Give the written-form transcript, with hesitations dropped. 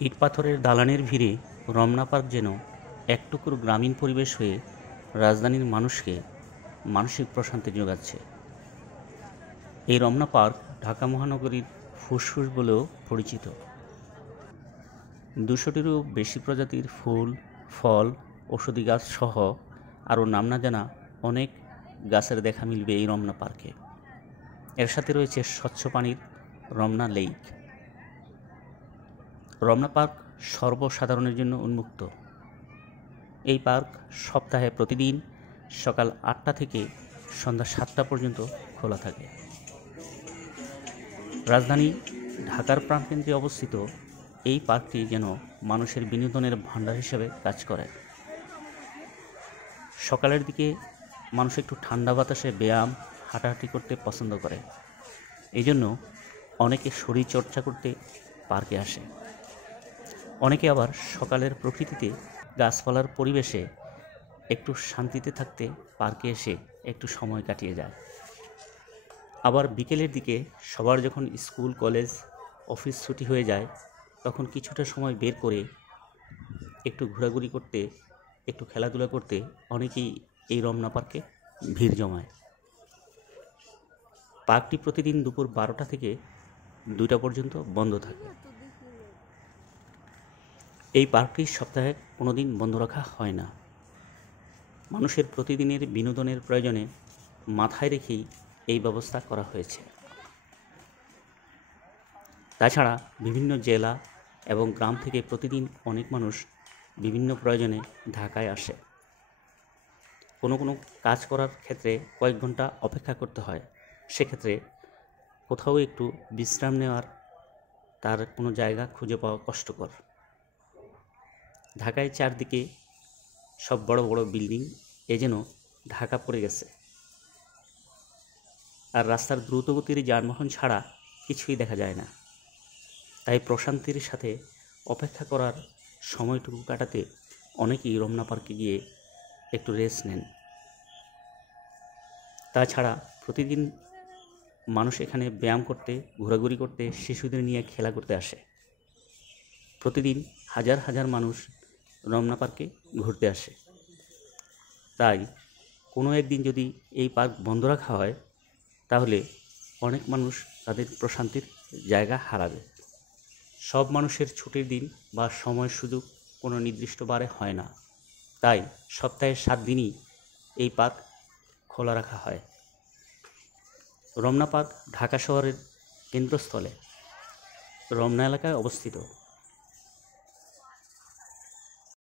ইট পাথরের দালানের ভিড়ে রমনা পার্ক যেন এক টুকরো গ্রামীণ পরিবেশ হয়ে রাজধানীর মানুষকে মানসিক প্রশান্তি যোগাচ্ছে। এই রমনা পার্ক ঢাকা মহানগরীর ফুসফুস বলেও পরিচিত। 200টিরও বেশি প্রজাতির ফুল, ফল, ঔষধি গাছ সহ আরও নাম না জানা অনেক গাছের দেখা মিলবে এই রমনা পার্কে। এর সাথে রয়েছে স্বচ্ছ পানির রমনা লেক। রমনা পার্ক সর্বসাধারণের জন্য উন্মুক্ত। এই পার্ক সপ্তাহে প্রতিদিন সকাল 8টা থেকে সন্ধ্যা 7টা পর্যন্ত খোলা থাকে। রাজধানী ঢাকার প্রাণকেন্দ্রে অবস্থিত এই পার্কটি যেন মানুষের বিনোদনের ভাণ্ডার হিসেবে কাজ করে। সকালের দিকে মানুষ একটু ঠান্ডা বাতাসে ব্যায়াম, হাঁটাহাঁটি করতে পছন্দ করে। এই জন্য অনেকে শরীর চর্চা করতে পার্কে আসে। অনেকে আবার সকালের প্রকৃতিতে, গাছপালার পরিবেশে একটু শান্তিতে থাকতে পার্কে এসে একটু সময় কাটিয়ে যায়। আবার বিকেলের দিকে সবার যখন স্কুল, কলেজ, অফিস ছুটি হয়ে যায়, তখন কিছুটা সময় বের করে একটু ঘোরাঘুরি করতে, একটু খেলাধুলা করতে অনেকেই এই রমনা পার্কে ভিড় জমায়। পার্কটি প্রতিদিন দুপুর 12টা থেকে 2টা পর্যন্ত বন্ধ থাকে। এই পার্কটি সপ্তাহে কোনো দিন বন্ধ রাখা হয় না। মানুষের প্রতিদিনের বিনোদনের প্রয়োজনে মাথায় রেখেই এই ব্যবস্থা করা হয়েছে। তাছাড়া বিভিন্ন জেলা এবং গ্রাম থেকে প্রতিদিন অনেক মানুষ বিভিন্ন প্রয়োজনে ঢাকায় আসে। কোনো কাজ করার ক্ষেত্রে কয়েক ঘন্টা অপেক্ষা করতে হয়। সেক্ষেত্রে কোথাও একটু বিশ্রাম নেওয়ার তার কোনো জায়গা খুঁজে পাওয়া কষ্টকর। ঢাকায় চারদিকে সব বড় বড় বিল্ডিং, যেন ঢাকা পড়ে গেছে। আর রাস্তার দ্রুতগতির যানবাহন ছাড়া কিছুই দেখা যায় না। তাই প্রশান্তির সাথে অপেক্ষা করার সময়টুকু কাটাতে অনেকেই রমনা পার্কে গিয়ে একটু রেস্ট নেন। তাছাড়া প্রতিদিন মানুষ এখানে ব্যায়াম করতে, ঘোরাঘুরি করতে, শিশুদের নিয়ে খেলা করতে আসে। প্রতিদিন হাজার হাজার মানুষ রমনা পার্কে ঘুরতে আসে। তাই কোনো একদিন যদি এই পার্ক বন্ধ রাখা হয়, তাহলে অনেক মানুষ তাদের প্রশান্তির জায়গা হারাবে। সব মানুষের ছুটির দিন বা সময় সুযোগ কোনো নির্দিষ্ট বারে হয় না। তাই সপ্তাহে 7 দিনই এই পার্ক খোলা রাখা হয়। রমনা পার্ক ঢাকা শহরের কেন্দ্রস্থলে রমনা এলাকায় অবস্থিত।